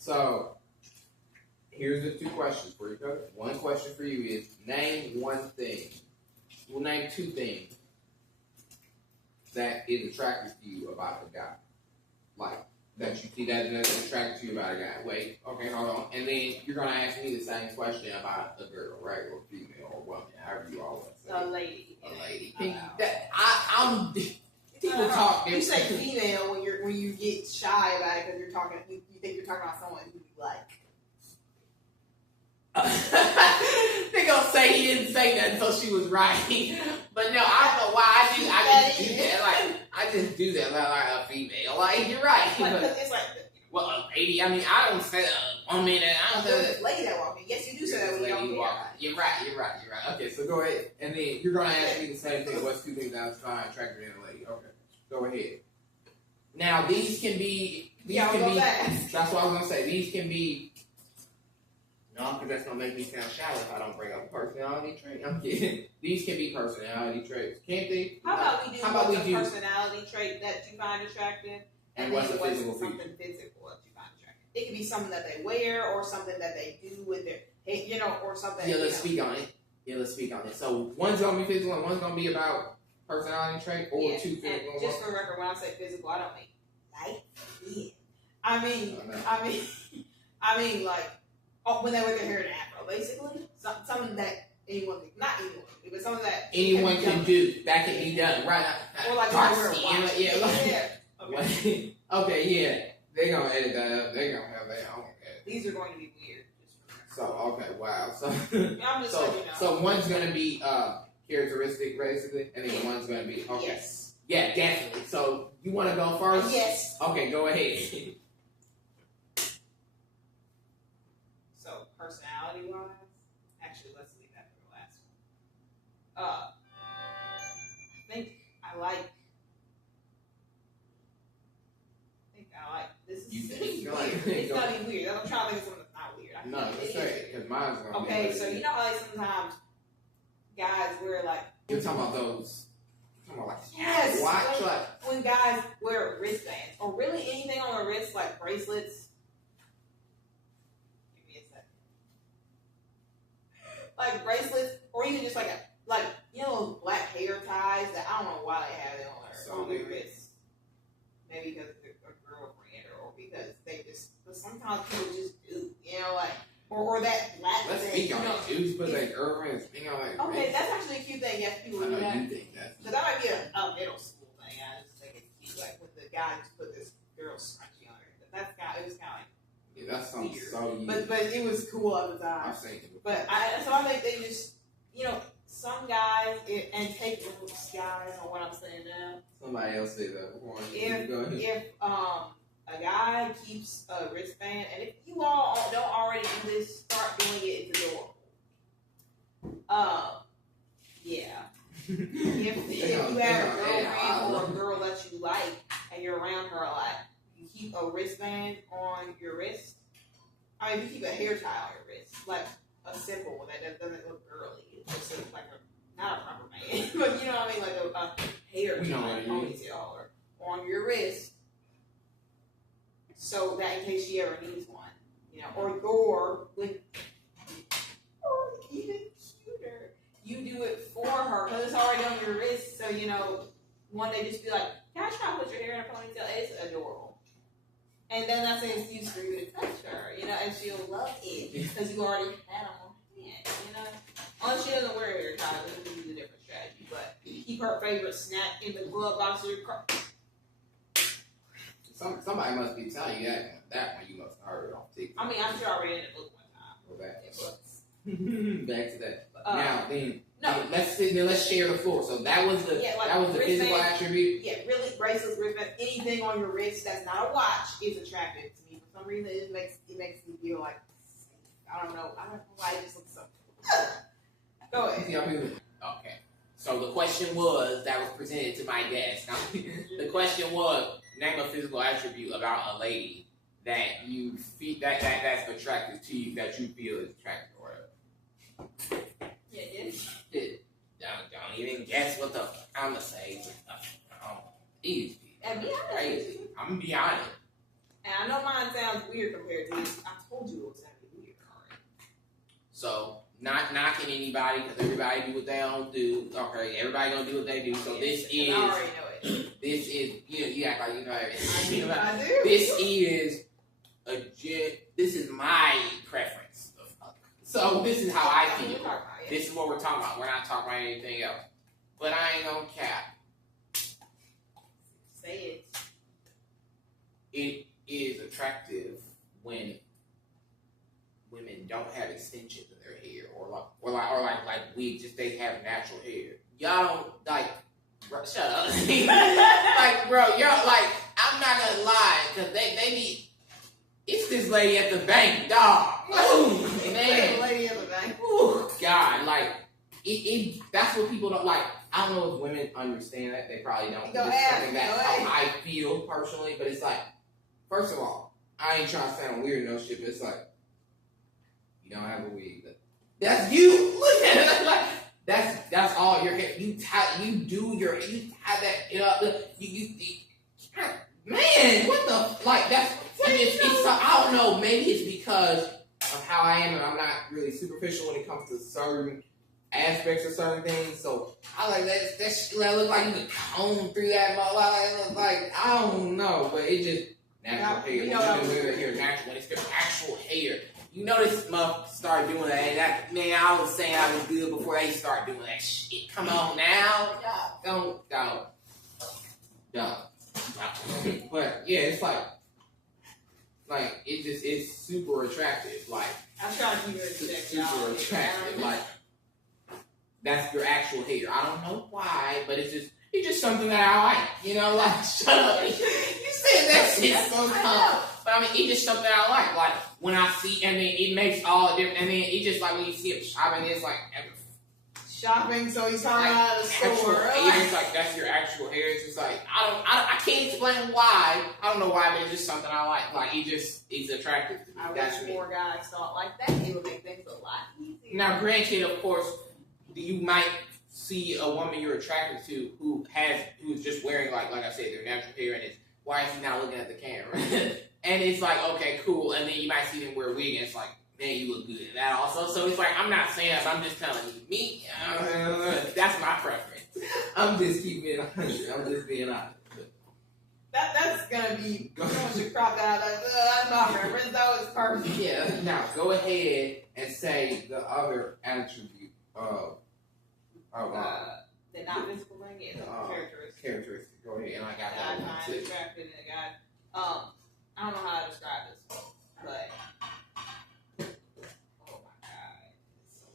So here's the two questions for you. One question for you is name one thing. We'll name two things that is attractive to you about a guy. Like that you see that's attractive to you about a guy. Wait, okay, hold on. And then you're gonna ask me the same question about a girl, right? Or female or woman, however you all want to say. A lady. A lady. I'm people talk different. You say female when you get shy about it because you think you're talking about someone who you like. They gonna say he didn't say that until she was right. But no, I don't know why I just do that. Like I just do that like a female. Like you're right. Like, it's like well, a lady. I mean, I don't say a woman. I don't say that. Lady that walking. Yes, you do say that when lady walking. You're right. Okay, so go ahead, and then you're gonna ask me the same thing. What's two things I find attractive in a lady? Okay, go ahead. Now these can be. That's what I was gonna say. These can be. No, because that's gonna make me sound shallow if I don't bring up personality trait. I'm kidding. These can be personality traits, can't they? How about we do personality trait that you find attractive, and what's something physical that you find attractive? It could be something that they wear, or something that they do with their, or something. Yeah, let's speak on it. So one's gonna be physical, and one's gonna be about personality trait, or two physical. And just for the record, when I say physical, I don't mean light skin. I mean like. Oh, when they wear their hair in an afro, basically. Something that not anyone, but something that anyone can do. That can be done. Right now. Or like okay, yeah. They're going to edit that up. They're going to have their own edit. These are going to be weird. So, okay, wow. So, I'm just letting you know. So one's going to be characteristic, basically, and then one's going to be, okay. Yes. Yeah, definitely. So, you want to go first? Yes. Okay, go ahead. Personality-wise, actually, let's leave that for the last one. I think I like. This is. It's gonna be weird. I'm trying to think of something that's not weird. No, let's say it because mine's gonna be. Okay, so you know how like sometimes guys wear like. You're talking about those. You're talking about like yes, watch like when guys wear wristbands or really anything on their wrist like bracelets. Like bracelets, or even just like those black hair ties that I don't know why they have it on their wrists. Maybe because they're a girlfriend, or because they just. But sometimes people just do, or that black. Let's speak on it. Dudes put their girlfriends thing on their wrist. Okay, that's actually a cute thing. Yes, people do that. You think that? So that might be a middle school thing. I just think it's cute, like when the guy just put this girl scrunchie on her. It was kind of like. Yeah, that sounds weird. So but it was cool at the time. I've seen it. But I think they just, some guys, and take notes, guys, on what I'm saying now. Somebody else said that before. If a guy keeps a wristband, and if you all don't already do this, start doing it. It's adorable. Yeah. If you have a girlfriend or a girl that you like, and you're around her a lot, you keep a wristband on your wrist. I mean, you keep a hair tie on your wrist, like a simple one that doesn't look girly. It just looks like not a proper man, but you know what I mean, like a hair tie, ponytail, or on your wrist, so that in case she ever needs one, or even cuter, you do it for her because it's already on your wrist. So one day just be like, "Can I try to put your hair in a ponytail?" It's adorable. And then that's an excuse for you to touch her, and she'll love it because you already had them on hand, Unless she doesn't wear hair ties, it would be a different strategy. But keep her favorite snack in the glove box of your car. Somebody must be telling you that one you must have heard on TikTok. I mean, I'm sure I read it in a book one time. Go back. Back to that. Now, then, let's share the floor. So that was the physical attribute. Yeah, really, bracelets, wristbands, anything on your wrist that's not a watch is attractive to me. For some reason, it makes me feel like I don't know why it just looks so. Go ahead. Okay. So the question was that was presented to my desk. The question was name a physical attribute about a lady that you feel that's attractive to you, that you feel is attractive or whatever. Yeah. Don't even guess what the I'm gonna say. Easy. And be honest. Crazy. I'm gonna be honest. And I know mine sounds weird compared to this. I told you it was gonna be weird already. So, not knocking anybody, because everybody do what they don't do. Okay, everybody gonna do what they do. So this is, I already know it. this is, you act like you know everything. I do. This is this is my preference. So this is how I feel. This is what we're talking about. We're not talking about anything else. But I ain't gonna cap. Say it. It is attractive when women don't have extensions in their hair, or like wigs, just they have natural hair. Y'all don't like. Bro, shut up. Like, bro, y'all like. I'm not gonna lie, cause they be. It's this lady at the bank, dog. Ooh, man. Lady at the bank. Ooh, God, like it. That's what people don't like. I don't know if women understand that. They probably don't. It's something that's how I feel personally, but it's like, first of all, I ain't trying to sound weird and no shit, but it's like, you don't have a wig. That's you. Look at it. Like, that's all your hair. You tie that. Man, what the like? That's. It's I don't know. Maybe it's because of how I am, and I'm not really superficial when it comes to certain aspects of certain things. So I like that. That look like you could comb through that. Like I don't know, but it just natural hair. Natural when it's their actual hair. You know this motherfucker started doing that. Man, I was saying I was good before they start doing that shit. Come on now, don't. But yeah, it's like it's super attractive. Like I'm trying to keep it super attractive. Like that's your actual hair. I don't know why, but it's just something that I like. You know, like shut up. You said that shit so calm. But I mean, it's just something I like. Like when I see, and then it makes all different. And then it just like when you see it shopping, it's like shopping. So he's talking about a store. It's like that's your actual hair. It's just like I can't explain why. I don't know why, but it's just something I like. Like it's attractive to me. I wish more guys thought like that. It would make things a lot easier. Now, granted, of course, you might see a woman you're attracted to who's just wearing like I said, their natural hair, and it's why is he not looking at the camera? And it's like, okay, cool. And then you might see them wear a wig, and it's like, man, you look good. That also. So it's like, I'm not saying that, but I'm just telling you, me, that's my preference. I'm just keeping it 100. I'm just being honest. That's gonna be, someone should crop that out. That's my preference. That was perfect. Yeah, now go ahead and say the other attribute of the not visible thing, yeah, the characteristic. Go ahead, and I got that one too. Attracted in a guy. I don't know how to describe this, but oh my god, it's so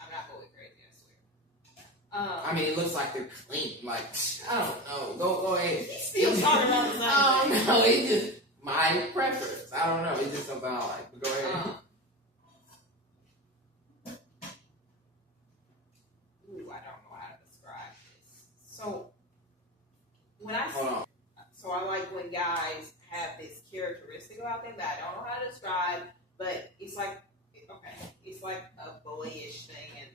I'm not going crazy, I swear. I mean, it looks like they're clean. Like I don't know. Go ahead. He's still talking about the same thing. No, it's just my preference. I don't know. It's just something I like. But go ahead. I don't know how to describe this. So when I like when guys have this characteristic about them that I don't know how to describe, but it's like it's like a boyish thing, and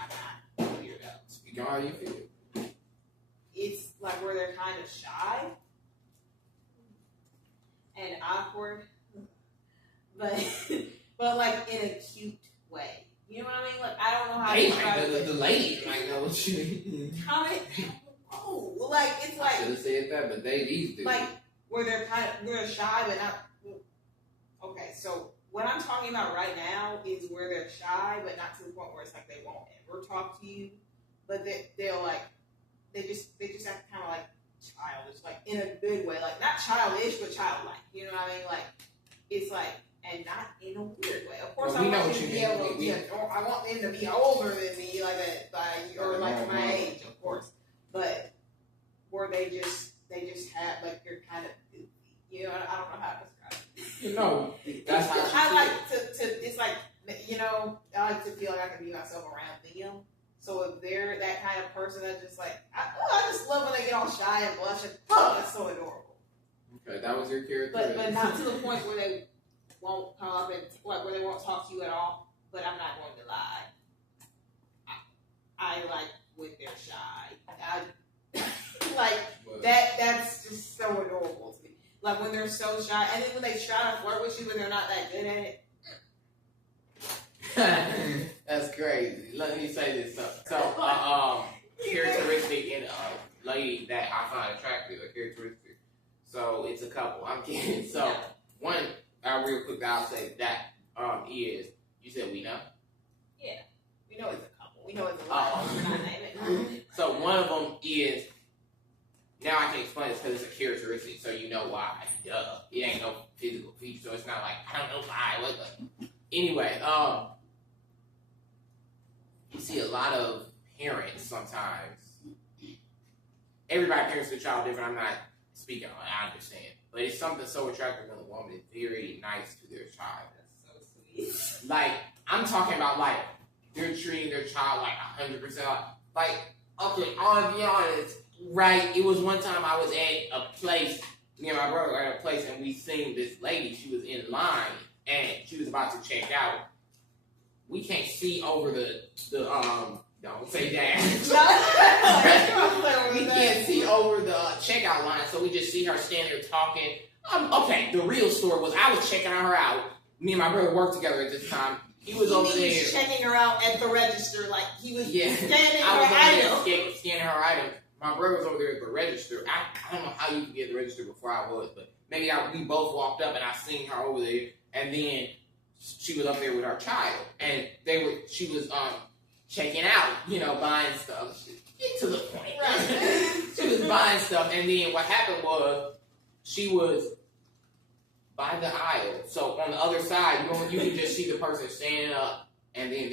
I'm not weird out. Speak on how you feel. It's like where they're kind of shy and awkward, but like in a cute way. You know what I mean? Like I don't know how to describe it. The ladies might know what you mean. Like it's like I should have said that, but these do. Like where they're shy but not. Okay, so what I'm talking about right now is where they're shy but not to the point where it's like they won't ever talk to you, but they'll like they just act kind of like childish, like in a good way, like not childish but childlike. You know what I mean? Like it's like. And not in a weird way. Of course, I want them to be able to. I want them to be older than me, like that, or like my age, of course. But where they just have like you're kind of goofy. You know, I don't know how to describe it. You know, that's how I like to. It's like I like to feel like I can be myself around them. So if they're that kind of person, that's just like I just love when they get all shy and blush and that's so adorable. Okay, that was your character. But not to the point where they won't come up and like where they won't talk to you at all. But I'm not going to lie. I like when they're shy. Like that's just so adorable to me. Like when they're so shy, and then when they try to flirt with you when they're not that good at it. That's crazy. Let me say this. So characteristic in a lady that I find attractive, a characteristic. So it's a couple. I'm kidding. So one, real quick, I'll say that is, you said we know? Yeah. We know it's a couple. We know it's a lot. We're not naming it. So one of them is, now I can explain this because it's a characteristic, so you know why. Duh. It ain't no physical feature, so it's not like, I don't know why. What the... Anyway, you see a lot of parents sometimes. Everybody parents their child different. I'm not speaking on it, I understand. But it's something so attractive when a woman is very nice to their child. That's so sweet. Like, I'm talking about, like, they're treating their child like 100%. Like, okay, I'll be honest, right? It was one time I was at a place, me and my brother were at a place, and we seen this lady. She was in line, and she was about to check out. We can't see over the don't say that. We can't see over the checkout line, so we just see her standing there talking. Okay, the real story was I was checking her out. Me and my brother worked together at this time. He was over there. He was checking her out at the register, like he was scanning I was her item. Scanning her item. My brother was over there at the register. I don't know how you could get at the register before I was, but maybe we both walked up and I seen her over there, and then she was up there with her child, and she was checking out, buying stuff. Get to the point. Right? She was buying stuff, and then what happened was she was by the aisle. So on the other side, you can just see the person standing up, and then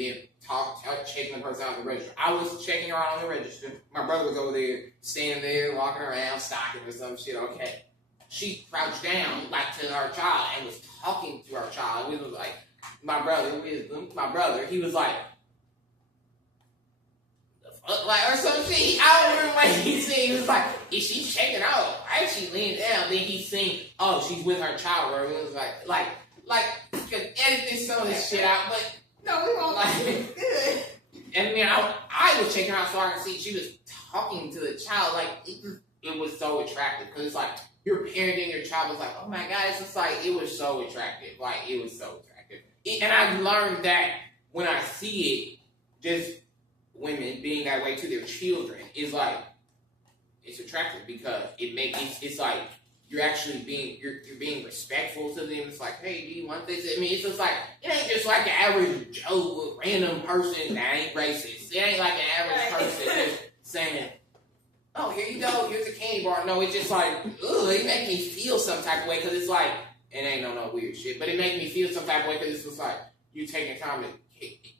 checking the person out the register. I was checking her out on the register. My brother was over there, standing there, walking around, stocking or some shit. Okay, she crouched down like to her child and was talking to her child. It was like my brother, he was like, or some shit. I don't remember what he said. He was like, is she checking out? I actually leaned down. Then he seen, oh, she's with her child. Or it was like, edit this some of this shit out. But no, we won't. Like, good. And then I was checking out so I could see she was talking to the child. Like, it was so attractive. Because it's like, you're parenting your child. It's like, oh my God. It's just like, it was so attractive. Like, it was so attractive. And I've learned that when I see it, just women being that way to their children is like, it's attractive because it's like you're actually being respectful to them. It's like, hey, do you want this? I mean, it's just like, it ain't just like an average Joe, random person that ain't racist. It ain't like an average person just saying, oh, here you go, here's a candy bar. No, it's just like, ugh, it makes me feel some type of way because it's like, it ain't no weird shit, but it makes me feel some type of way because it's just like, you taking time to,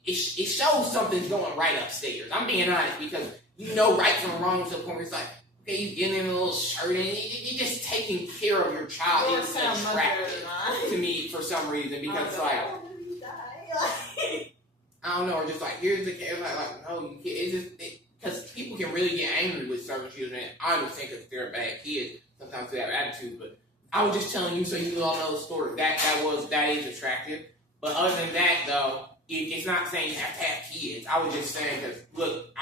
it shows something's going right upstairs. I'm being honest because you know right from wrong to the point where it's like, okay, you getting in a little shirt and you're just taking care of your child. It's attractive to me for some reason because it's like, I don't know, or just like, here's the kid, like no, you can't. It's just, because people can really get angry with certain children. I understand because they're bad kids. Sometimes they have attitudes, but I was just telling you so you all know the story. That is attractive. But other than that, though, it's not saying you have to have kids. I was just saying because look,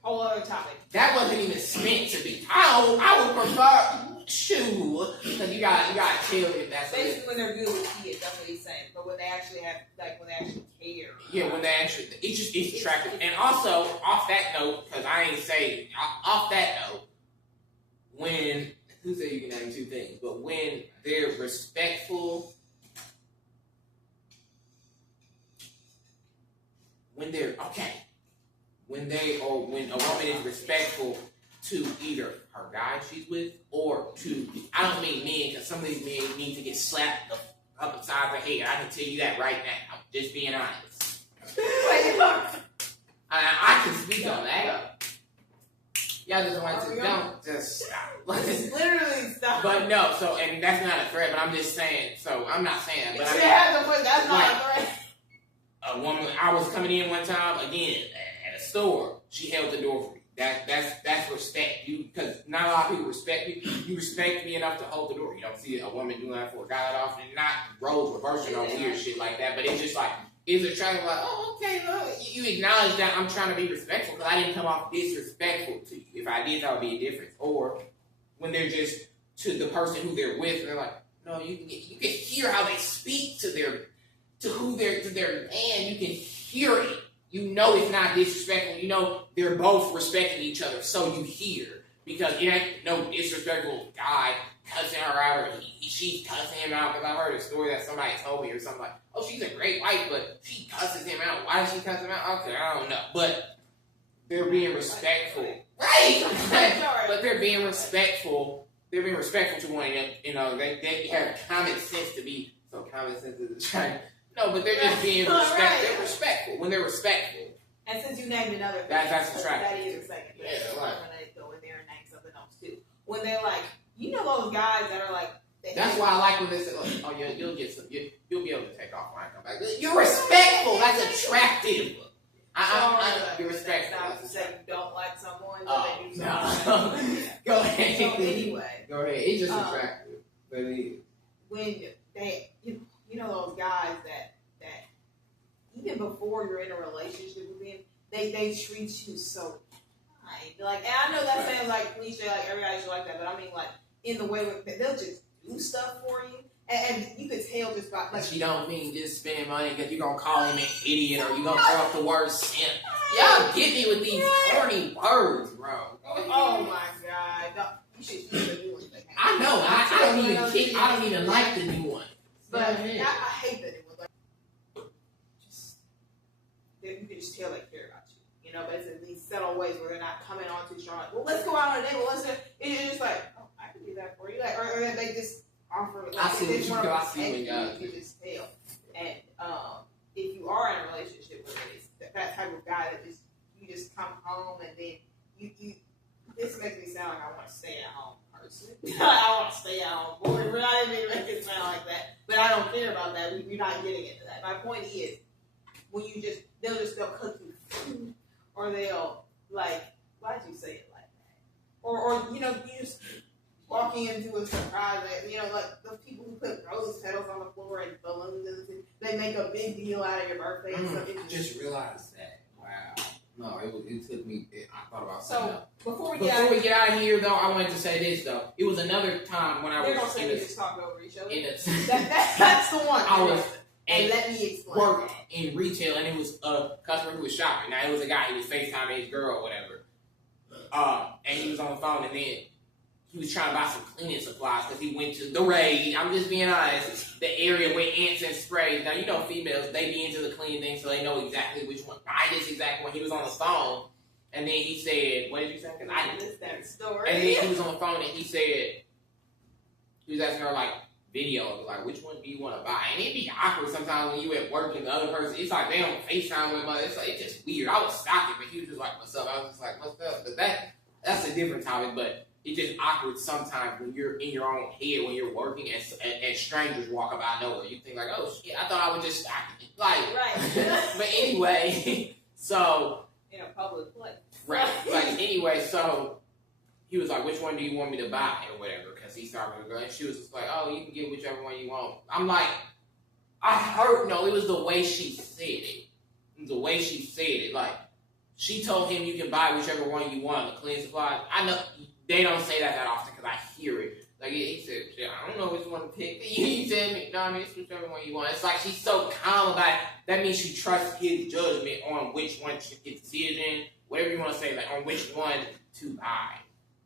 whole other topic. That wasn't even meant to be. I would prefer because you got children. That's basically when they're good with kids. That's what he's saying. But when they actually have, like, when they actually care. Yeah, when they actually, it's attractive. And also off that note, because I ain't saying off that note, when who said you can name two things, but when they're respectful. When a woman is respectful to either her guy she's with or to, I don't mean men, because some of these men need to get slapped up upside the head. I can tell you that right now. I'm just being honest. I can speak on that. Y'all just want to don't just stop. Literally stop. But no, so, and that's not a threat, but I'm just saying, so I'm not saying that. But that's not a threat. A woman, I was coming in one time, again, at a store, she held the door for me. That's respect. Because not a lot of people respect me. You respect me enough to hold the door. You don't see a woman doing that for a guy that often, not roles reversing on weird shit like that, but it's just like, is attractive. Like, oh, okay, well, you acknowledge that I'm trying to be respectful because I didn't come off disrespectful to you. If I did, that would be a difference. Or when they're just to the person who they're with, and they're like, no, you can hear how they speak to their man. You can hear it. You know it's not disrespectful. You know they're both respecting each other. So you hear, because it ain't no disrespectful guy cussing her out, or she's cussing him out. Because I heard a story that somebody told me or something like, oh, she's a great wife, but she cusses him out. Why does she cuss him out? Okay, I don't know. But they're being respectful. Right! But they're being respectful. They're being respectful to one another. You know, they have common sense to be, so common sense is trying. No, but they're just being respectful. Right. They're respectful. When they're respectful. And since you named another thing, that's attractive. That is a second thing. Yeah, right. When they go in there and name something else too. When they're like, you know those guys that are like, that's why I like when they say, oh, you'll get some, you'll be able to take off when I come back. You're respectful. That's attractive. You're respectful. Not to say you don't like someone. Oh, no. Go ahead. So anyway. Go ahead. It's just attractive. But when they, you know those guys that even before you're in a relationship with them, they treat you so kind. Like, and I know that sounds like cliche, like everybody should like that, but I mean like in the way they'll just do stuff for you, and you could tell just by like. She don't mean just spending money because you're gonna call him an idiot or you're gonna throw up the word simp. Y'all get me with these corny words, bro. Oh my god, no, you should keep the new one. I know. I don't even like the new one. But I hate that it was like you can just tell they care about you, you know. But it's in these subtle ways where they're not coming on too strong. Like, well, let's go out on a date. Well, let's. It's just like, oh, I can do that for you. Like, or they just offer. Like, I see what you do. I see what you can just tell. And if you are in a relationship with it, it's that type of guy that you just come home and then you. This makes me sound like I want to stay at home. I want to stay out. Boy, I didn't even make it sound like that. But I don't care about that. We're not getting into that. My point is, when they'll cook you food, or they'll like, why'd you say it like that? Or you just walking into a surprise, like the people who put rose petals on the floor and balloons and they make a big deal out of your birthday and stuff. I just realized that. Wow. No, it took me. I thought about something. So before we get out of here, though, I wanted to say this though. It was another time when I was. They're gonna say we just talk over each other. That's the one. I was. And let me explain. Work in retail, and it was a customer who was shopping. Now it was a guy. He was FaceTiming his girl or whatever. And he was on the phone, and then he was trying to buy some cleaning supplies because he went to the raid. I'm just being honest. The area with ants and sprays. Now, you know females, they be into the cleaning thing, so they know exactly which one. Buy this exact one. He was on the phone, and then he said, what did you say? Because I missed that story. And then he was on the phone, and he said, he was asking her, like, videos, like, which one do you want to buy? And it'd be awkward sometimes when you at work and the other person, it's like they on FaceTime with my, it's just weird. I was stalking, but he was just like, what's up? I was just like, what's up? But that's a different topic, but it's just awkward sometimes when you're in your own head when you're working and strangers walk up out of nowhere. You think like, oh shit, I thought I was just stalking. Like, right. But anyway, so. In a public place. Right. Like, anyway, so he was like, which one do you want me to buy or whatever? Because he started with a girl, and she was just like, oh, you can get whichever one you want. I'm like, it was the way she said it. The way she said it. Like, she told him you can buy whichever one you want, the cleaning supplies. I know they don't say that often because I hear it. Like, he said, I don't know which one to pick. He said, no, I mean, it's whichever one you want. It's like she's so calm about it. That means she trusts his judgment on which one to get decision, whatever you want to say, like, on which one to buy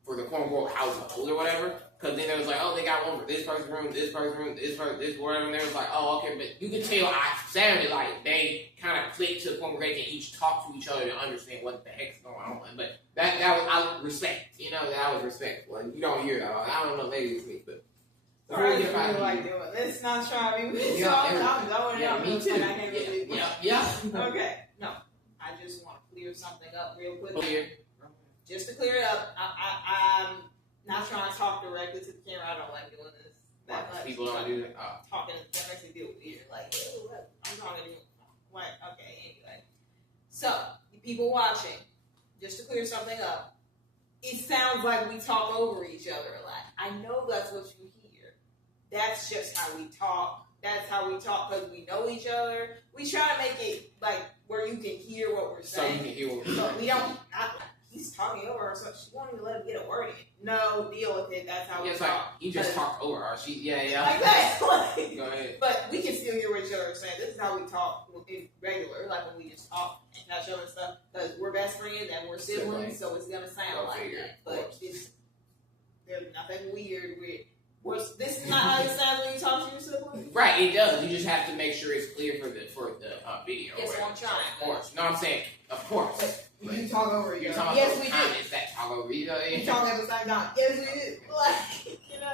for the quote-unquote household or whatever. Because then they was like, oh, they got one for this person's room, this person's room, this person, this, whatever. And they was like, oh, okay. But you can tell I sounded like they kind of clicked to the point where they can each talk to each other to understand what the heck's going on. But that was, I respect, that I was respectful. And you don't hear that. I don't know ladies speak, but. Let's not try to be with you. I'm going yeah, me too. Yeah. Okay. No. I just want to clear something up real quick. Just to clear it up, I'm not trying to talk directly to the camera. I don't like doing this that much. People don't do that. Talking to the camera makes me feel weird. Like, I'm talking to you. Like, okay, anyway. So, people watching, just to clear something up, it sounds like we talk over each other a lot. I know that's what you hear. That's just how we talk. that's how we talk because we know each other. We try to make it like where you can hear what we're So you saying. can hear what we're So saying. we don't. He's talking over her, so she won't even let him get a word in. No, deal with it. That's how we It's like talk. you just talked over her. She Like that. Like, Go ahead. but we can still hear what each other are saying. This is how we talk in regular, like when we just talk and catch up and stuff. Because we're best friends and we're siblings, so it's gonna sound Go like figure, that. of But it's, there's nothing weird with. This is not how it sounds when you talk to your siblings. Right, it does. You just have to make sure it's clear for the video. Yes, or whatever. I'm trying. Of course. No, I'm saying, of course. You talk over You're each talking other. about Yes, those we do. comments that talk over each other. We talk at the same time. Yes, we do. Like, you know.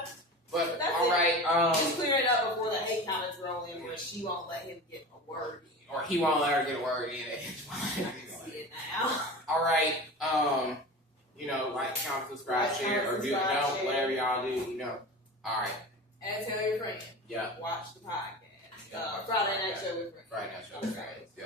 But That's all it. right, Just clear it up before the hate comments roll in where she won't let him get a word in. or he won't let her get a word in. I can see it now. All right, like, comment, subscribe, Like, share, or comment, do subscribe, no, share. whatever y'all do. All right, And tell your friends. yeah. Watch the podcast. Yeah, watch the Friday night podcast. show with friends. Friday night show. Okay. Yeah.